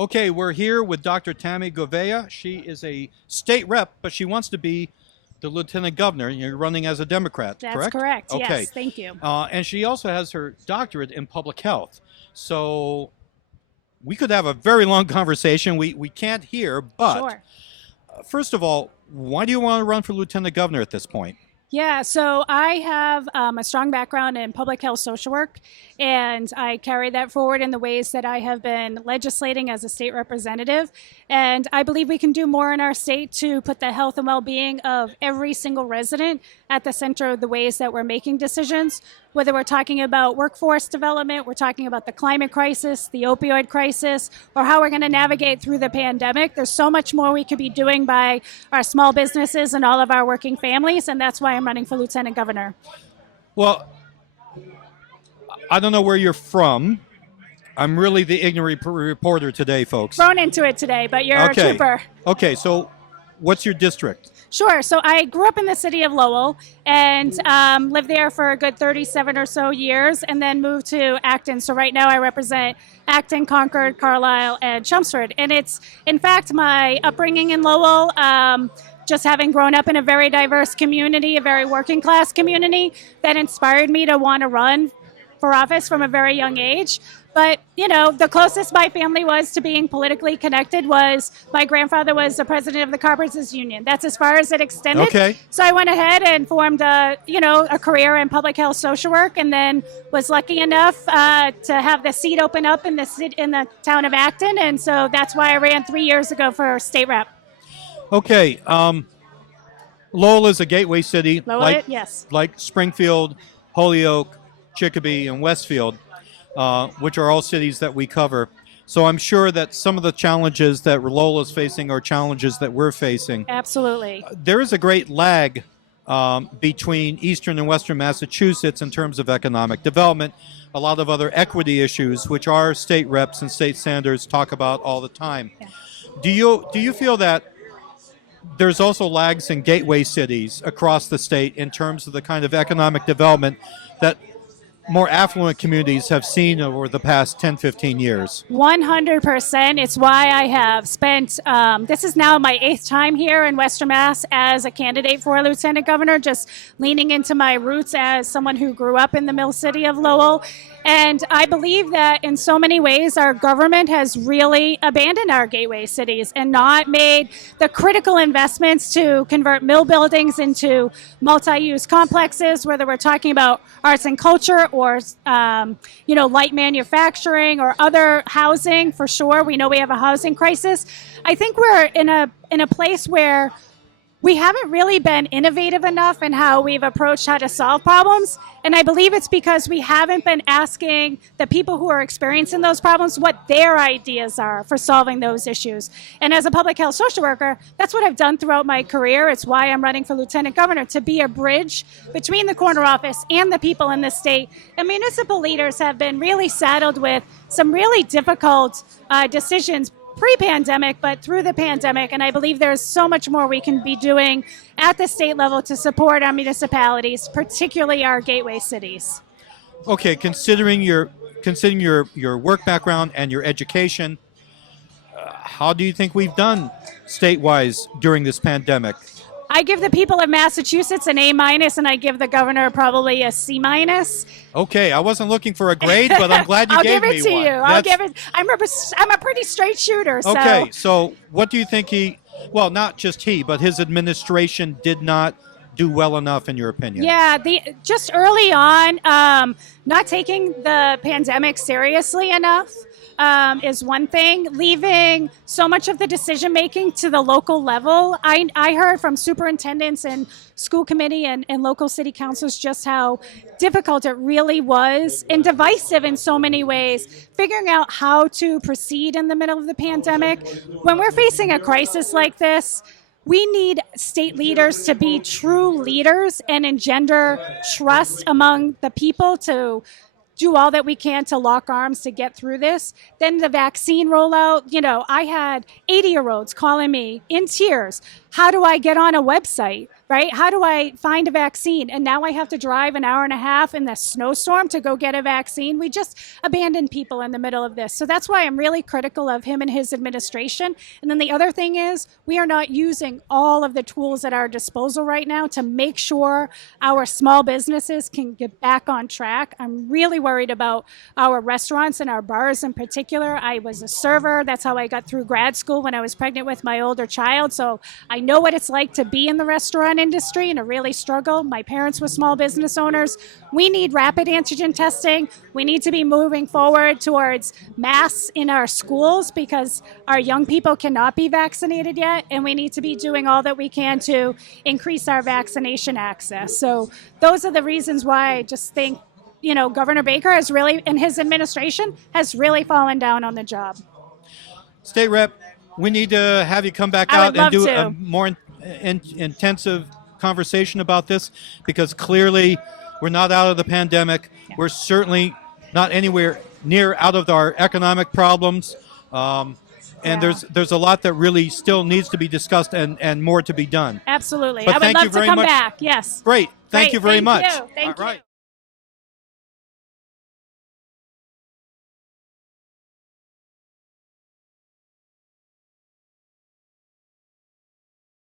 Okay, we're here with Dr. Tami Gouveia. She is a state rep, but she wants to be the lieutenant governor. You're running as a Democrat, That's correct? correct. Okay. Yes, thank you. And she also has her doctorate in public health. So we could have a very long conversation. We can't hear, but Sure. First of all, why do you want to run for lieutenant governor at this point? Yeah, so I have a strong background in public health social work, and I carry that forward in the ways that I have been legislating as a state representative. And I believe we can do more in our state to put the health and well-being of every single resident at the center of the ways that we're making decisions. Whether we're talking about workforce development, we're talking about the climate crisis, the opioid crisis, or how we're going to navigate through the pandemic. There's so much more we could be doing by our small businesses and all of our working families, and that's why I'm running for lieutenant governor. Well, I don't know where you're from. I'm really the ignorant reporter today, folks. Thrown into it today, but you're a trooper. Okay, so what's your district? Sure. So I grew up in the city of Lowell and lived there for a good 37 or so years and then moved to Acton. So right now I represent Acton, Concord, Carlisle, and Chelmsford. And it's, in fact, my upbringing in Lowell, just having grown up in a very diverse community, a very working class community, that inspired me to want to run for office from a very young age. But, you know, the closest my family was to being politically connected was my grandfather was the president of the Carpenters Union. That's as far as it extended. Okay. So I went ahead and formed a career in public health social work, and then was lucky enough to have the seat open up in the town of Acton. And so that's why I ran 3 years ago for state rep. Okay. Lowell is a gateway city. Lowell, yes. Like Springfield, Holyoke, Chicopee, and Westfield. Which are all cities that we cover. So I'm sure that some of the challenges that Lowell is facing are challenges that we're facing. Absolutely. There is a great lag between eastern and western Massachusetts in terms of economic development. A lot of other equity issues, which our state reps and state senators talk about all the time. Yeah. Do you feel that there's also lags in gateway cities across the state in terms of the kind of economic development that more affluent communities have seen over the past 10, 15 years? 100%. It's why I have spent, this is now my 8th time here in Western Mass as a candidate for a lieutenant governor, just leaning into my roots as someone who grew up in the mill city of Lowell. And I believe that in so many ways, our government has really abandoned our gateway cities and not made the critical investments to convert mill buildings into multi-use complexes, whether we're talking about arts and culture or, light manufacturing or other housing. For sure, we know we have a housing crisis. I think we're in a place where we haven't really been innovative enough in how we've approached how to solve problems. And I believe it's because we haven't been asking the people who are experiencing those problems what their ideas are for solving those issues. And as a public health social worker, that's what I've done throughout my career. It's why I'm running for lieutenant governor, to be a bridge between the corner office and the people in the state. And municipal leaders have been really saddled with some really difficult decisions pre-pandemic, but through the pandemic, and I believe there's so much more we can be doing at the state level to support our municipalities, particularly our gateway cities. Okay, considering your work background and your education, how do you think we've done state-wise during this pandemic? I give the people of Massachusetts an A-, and I give the governor probably a C-. Okay, I wasn't looking for a grade, but I'm glad you gave me one. I'll give it to you. I'll give it. I'm a pretty straight shooter. So. Okay, so what do you think not just he, but his administration did not do well enough in your opinion? Yeah, just early on, not taking the pandemic seriously enough. Is one thing. Leaving so much of the decision making to the local level. I heard from superintendents and school committee and local city councils just how difficult it really was and divisive in so many ways, figuring out how to proceed in the middle of the pandemic. When we're facing a crisis like this, we need state leaders to be true leaders and engender trust among the people to do all that we can to lock arms to get through this. Then the vaccine rollout, I had 80-year-olds calling me in tears. how do I get on a website, right? How do I find a vaccine? And now I have to drive an hour and a half in the snowstorm to go get a vaccine. We just abandoned people in the middle of this. So that's why I'm really critical of him and his administration. And then the other thing is, we are not using all of the tools at our disposal right now to make sure our small businesses can get back on track. I'm really worried about our restaurants and our bars in particular. I was a server. That's how I got through grad school when I was pregnant with my older child. So I know what it's like to be in the restaurant industry and to really struggle. My parents were small business owners. We need rapid antigen testing. We need to be moving forward towards masks in our schools because our young people cannot be vaccinated yet, and we need to be doing all that we can to increase our vaccination access. So those are the reasons why I just think, Governor Baker has really, and his administration has really fallen down on the job. State Rep, we need to have you come back I out would and love do to. a more intensive conversation about this, because clearly we're not out of the pandemic. Yeah. We're certainly not anywhere near out of our economic problems. And Yeah. there's a lot that really still needs to be discussed and more to be done. Absolutely. But I would thank you love to very come much. back. Yes. Great. Thank Great. you very Thank much. you. Thank All you. right.